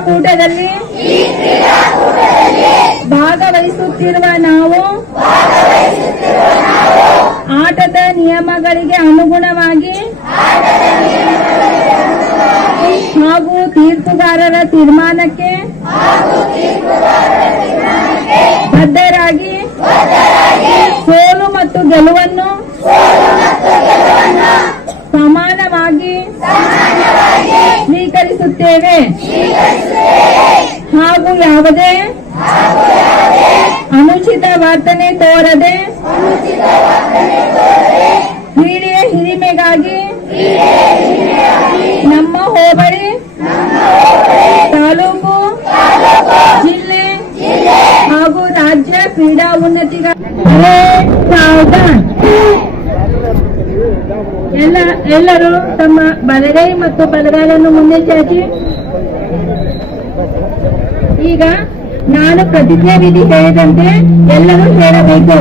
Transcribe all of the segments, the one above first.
ಕ್ರೀಡಾಕೂಟದಲ್ಲಿ ಭಾಗವಹಿಸುತ್ತಿರುವ ನಾವು ಆಟದ ನಿಯಮಗಳಿಗೆ ಅನುಗುಣವಾಗಿ ಹಾಗೂ ತೀರ್ಪುಗಾರರ ತೀರ್ಮಾನಕ್ಕೆ ಬದ್ಧರಾಗಿ ಸೋಲು ಮತ್ತು ಗೆಲುವನ್ನು ಸಮಾನವಾಗಿ ಸ್ವೀಕರಿಸುತ್ತೇವೆ ಹಾಗೂ ಯಾವುದೇ ಅನುಚಿತ ವರ್ತನೆ ತೋರದೆ ಕ್ರೀಡೆಯ ಹಿರಿಮೆಗಾಗಿ ನಮ್ಮ ಹೋಬಳಿ ತಾಲೂಕು ಜಿಲ್ಲೆ ಹಾಗೂ ರಾಜ್ಯ ಕ್ರೀಡಾ ಉನ್ನತಿಗಾಗಿ ಎಲ್ಲರೂ ತಮ್ಮ ಬಲಗೈ ಮತ್ತು ಬಲಗಾಲನ್ನು ಮುಂದೆ ಚಾಚಿ. ಈಗ ನಾನು ಪ್ರತಿಜ್ಞಾ ವಿಧಿ ಹೇಳಿದಂತೆ ಎಲ್ಲರೂ ಹೇಳಬೇಕು.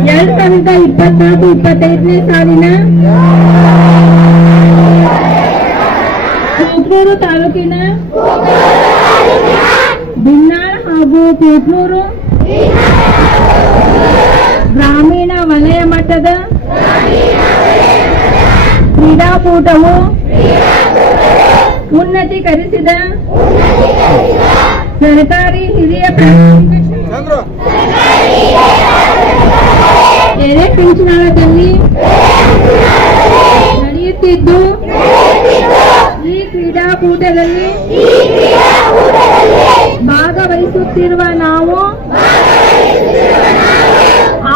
2024-25ನೇ ಸಾಲಿನ ಕೂಟ್ನೂರು ತಾಲೂಕಿನ ಬಿನ್ನಾಳ ಹಾಗೂ ಕೂಟ್ನೂರು ಗ್ರಾಮೀಣ ವಲಯ ಮಟ್ಟದ ಕ್ರೀಡಾಕೂಟವು ಉನ್ನತೀಕರಿಸಿದ ಸರ್ಕಾರಿ ಹಿರಿಯ ಎರೆಪಿಂಚನಾಳದಲ್ಲಿ ನಡೆಯುತ್ತಿದ್ದು ಈ ಕ್ರೀಡಾಕೂಟದಲ್ಲಿ ಭಾಗವಹಿಸುತ್ತಿರುವ ನಾವು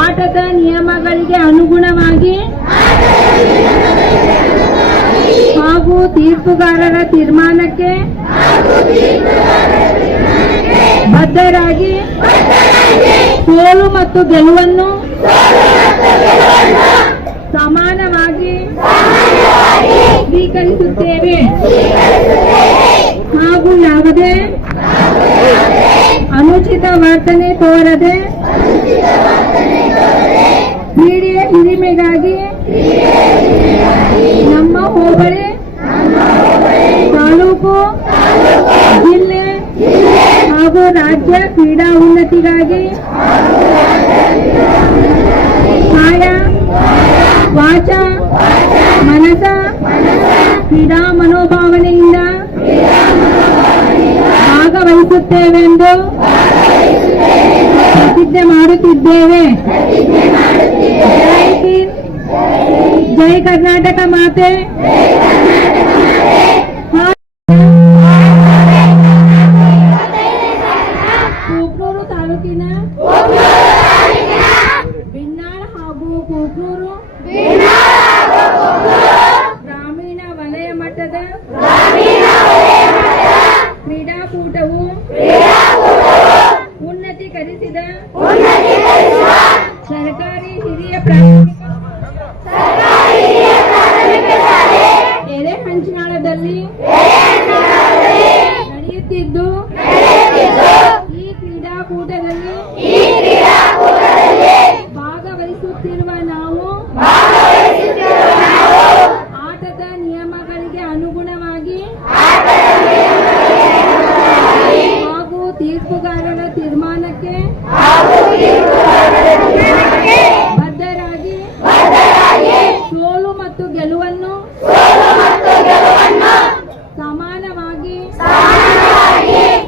ಆಟದ ನಿಯಮಗಳಿಗೆ ಅನುಗುಣವಾಗಿ ಹಾಗೂ ತೀರ್ಪುಗಾರರ ತೀರ್ಮಾನಕ್ಕೆ ಬದ್ಧರಾಗಿ ಸೋಲು ಮತ್ತು ಗೆಲುವನ್ನು ಸಮಾನವಾಗಿ ಸ್ವೀಕರಿಸುತ್ತೇವೆ ಹಾಗೂ ಯಾವುದೇ ಅನುಚಿತ ವರ್ತನೆ ತೋರದೆ ಕ್ರೀಡೆಯ ಹಿರಿಮೆಗಾಗಿ ನಮ್ಮ ಹೋಬಳಿ ತಾಲೂಕು ಜಿಲ್ಲೆ ಹಾಗೂ ರಾಜ್ಯ ಕ್ರೀಡಾ ಉನ್ನತಿಗಾಗಿ ಕಾಯ ವಾಚ ಮನಸ ಕ್ರೀಡಾ ಮನೋಭಾವನೆಯಿಂದ ಭಾಗವಹಿಸುತ್ತೇವೆಂದು ಪ್ರತಿಜ್ಞೆ ಮಾಡುತ್ತಿದ್ದೇವೆ. ಜೈ ಕರ್ನಾಟಕ ಮಾತೆ. ಕೂಟ್ನೂರು ತಾಲೂಕಿನ ಬಿನ್ನಾಳ ಹಾಗೂ ಕೂಟ್ನೂರು ಗ್ರಾಮೀಣ ವಲಯ ಮಟ್ಟದ ಕ್ರೀಡಾಕೂಟವು ಉನ್ನತೀಕರಿಸಿದ ಸರ್ಕಾರಿ ಹಿರಿಯ ಪ್ರಾಥಮಿಕ ಎರೆಹಂಚಿನಾಳದಲ್ಲಿ ನಡೆಯುತ್ತಿದ್ದು ಈ ಕ್ರೀಡಾಕೂಟದಲ್ಲಿ ಭಾಗವಹಿಸುತ್ತಿರುವ ನಾವು ಆಟದ ನಿಯಮಗಳಿಗೆ ಅನುಗುಣವಾಗಿ ಹಾಗೂ ತೀರ್ಪುಗಾರರ ತೀರ್ಮಾನಕ್ಕೆ ಬದ್ಧರಾಗಿ ಸೋಲು ಮತ್ತು ಗೆಲುವನ್ನು ಸಮಾನವಾಗಿ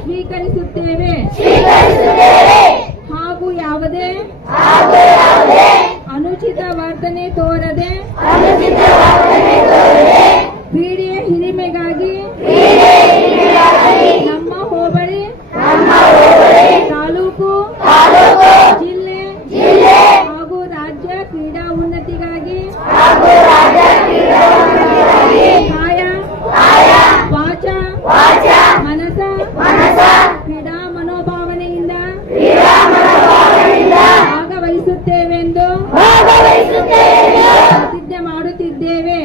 ಸ್ವೀಕರಿಸುತ್ತೇವೆ ಹಾಗೂ ಯಾವುದೇ ಅನುಚಿತ ವರ್ತನೆ ತೋರದೆ ಕ್ರೀಡೆಯ ಹಿರಿಮೆಗಾಗಿ ನಮ್ಮ ಹೋಬಳಿ ತಾಲೂಕು ಜಿಲ್ಲೆ ಹಾಗೂ ರಾಜ್ಯ ಕ್ರೀಡಾ ಉನ್ನತಿಗಾಗಿ ಕಾಯ ವಾಚ ಮನಸ ಕ್ರೀಡಾ ಮನೋಭಾವನೆಯಿಂದ ಭಾಗವಹಿಸುತ್ತೇವೆಂದು ಪ್ರತಿಜ್ಞೆ ಮಾಡುತ್ತಿದ್ದೇವೆ.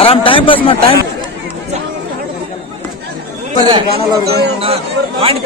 ಆರಾಮ್ ಟೈಮ್ ಪಾಸ್ ಮಾಡಿ ಟೈಮ್ ಮಾಡಿ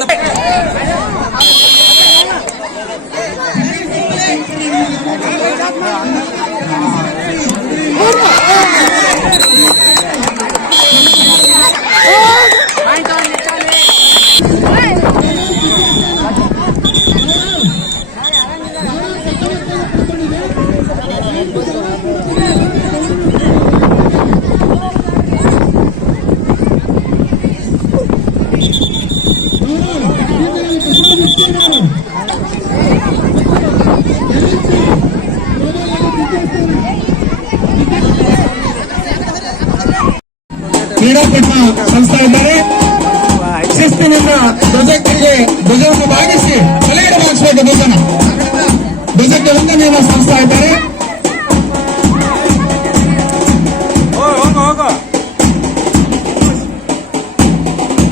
ಕ್ರೀಡಾಪಟು ಸಂಸ್ಥೆ ಇದ್ದಾರೆ. ಶಿಸ್ತಿನಿಂದ ಧ್ವಜಕ್ಕೆ ಧ್ವಜವನ್ನು ಭಾಗಿಸಿ ತಲೆಯನ್ನು ಬಾಗಿಸಬೇಕು. ಧ್ವಜಕ್ಕೆ ವಂದನೆಯನ್ನು ಸಂಸ್ಥೆ ಇದ್ದಾರೆ.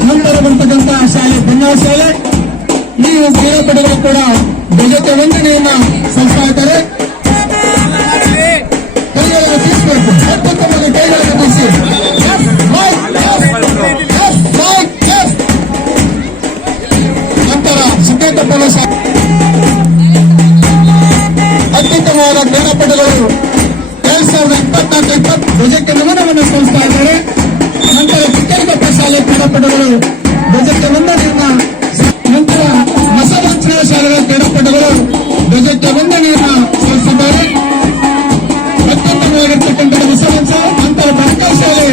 ನಂತರ ಬರ್ತಕ್ಕಂಥ ಶಾಲೆ ಬೆಂಗಾಳ ಶಾಲೆ. ಈ ಕ್ರೀಡಾಪಟುಗಳು ಕೂಡ ಧ್ವಜಕ್ಕೆ ವಂದನೆಯನ್ನ ಸಲ್ಲಿಸ್ತಾ ಇದ್ದಾರೆ. ಕೈಗಳನ್ನು ತಿಳಿಸಬೇಕು. ಅತ್ಯುತ್ತಮವಾಗಿ ಕೈಗಳನ್ನು ತಿಳಿಸಿ. ನಂತರ ಸುಖೇತ ಪೊಲೀಸ್ ಅತ್ಯುತ್ತಮವಾದ ಕ್ರೀಡಾಪಟುಗಳು 2024 ಧ್ವಜಕ್ಕೆ ನಮನವನ್ನು ಸಲ್ಲಿಸ್ತಾ ಇದ್ದಾರೆ. ನಂತರ ಚಿಕ್ಕಲಿಕೊಪ್ಪ ಶಾಲೆ ಕ್ರೀಡಾಪಟುಗಳು ಧ್ವಜಕ್ಕೆ ವಂದನೆಯನ್ನ, ನಂತರ ಮಸವಾಂಚನ ಶಾಲೆಗಳ ಕ್ರೀಡಾಪಟುಗಳು ಧ್ವಜಕ್ಕೆ ವಂದನೆಯನ್ನ ಸಲ್ಲಿಸಿದ್ದಾರೆ. ಅತ್ಯುತ್ತಮವಾಗಿರ್ತಕ್ಕಂಥ ಮಸವಾಂಚ, ನಂತರ ಬಣಕಾಲ್ ಶಾಲೆ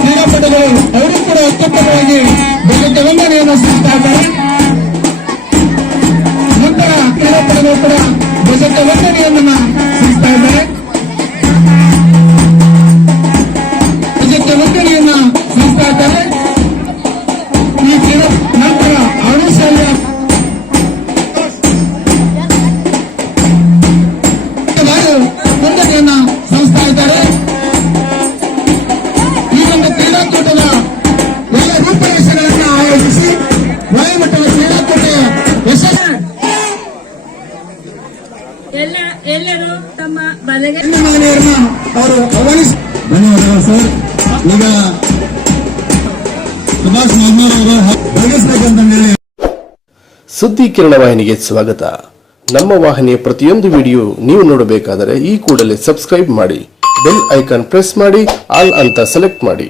ಕ್ರೀಡಾಪಟುಗಳು ಅವರು ಕೂಡ ಅತ್ಯುತ್ತಮವಾಗಿ ಧ್ವಜಕ್ಕೆ ವಂದನೆಯನ್ನು ಸಲ್ಲಿಸ್ತಾ ಇದ್ದಾರೆ. ನಂತರ ಕ್ರೀಡಾಪಟುಗಳು ಕೂಡ ಧ್ವಜಕ್ಕೆ ವಂದನೆಯನ್ನ ಸಲ್ಲಿಸ್ತಾ ಇದ್ದಾರೆ. ಧ್ವಜಕ್ಕೆ ವಂದನೆಯನ್ನ ಸಲ್ಲಿಸ್ತಾ ಇದ್ದಾರೆ. ಈ ಕ್ರೀಡಾ ನಂತರ ಆರು ಶಾಲೆಯ ವಂದನೆಯನ್ನ ಸಲ್ಲಿಸ್ತಾ ಇದ್ದಾರೆ. ಈ ಒಂದು ಕ್ರೀಡಾಕೂಟದ ಎಲ್ಲ ರೂಪರೇಷೆಗಳನ್ನು ಆಯೋಜಿಸಿ ವಾಯುಮಟ್ಟದ ಕ್ರೀಡಾಕೂಟದ ಯಶಸ್ಸು ಎಲ್ಲರೂ ತಮ್ಮ ಬಲಗೈ ಮಾನ್ಯರನ್ನ ಅವರು ಆಹ್ವಾನಿಸಿ. ಧನ್ಯವಾದಗಳು ಸರ್. ಈಗ ಸುಭಾಷ್ ಮಾದ್ನೂರ್ ಅವರು ಭಾಗಿಸಬೇಕಂತ ಹೇಳಿ. ಸುದ್ದಿ ಕಿರಣ ವಾಹಿನಿಗೆ ಸ್ವಾಗತ. ನಮ್ಮ ವಾಹಿನಿಯ ಪ್ರತಿಯೊಂದು ವಿಡಿಯೋ ನೀವು ನೋಡಬೇಕಾದರೆ ಈ ಕೂಡಲೇ ಸಬ್ಸ್ಕ್ರೈಬ್ ಮಾಡಿ, ಬೆಲ್ ಐಕಾನ್ ಪ್ರೆಸ್ ಮಾಡಿ, ಆಲ್ ಅಂತ ಸೆಲೆಕ್ಟ್ ಮಾಡಿ.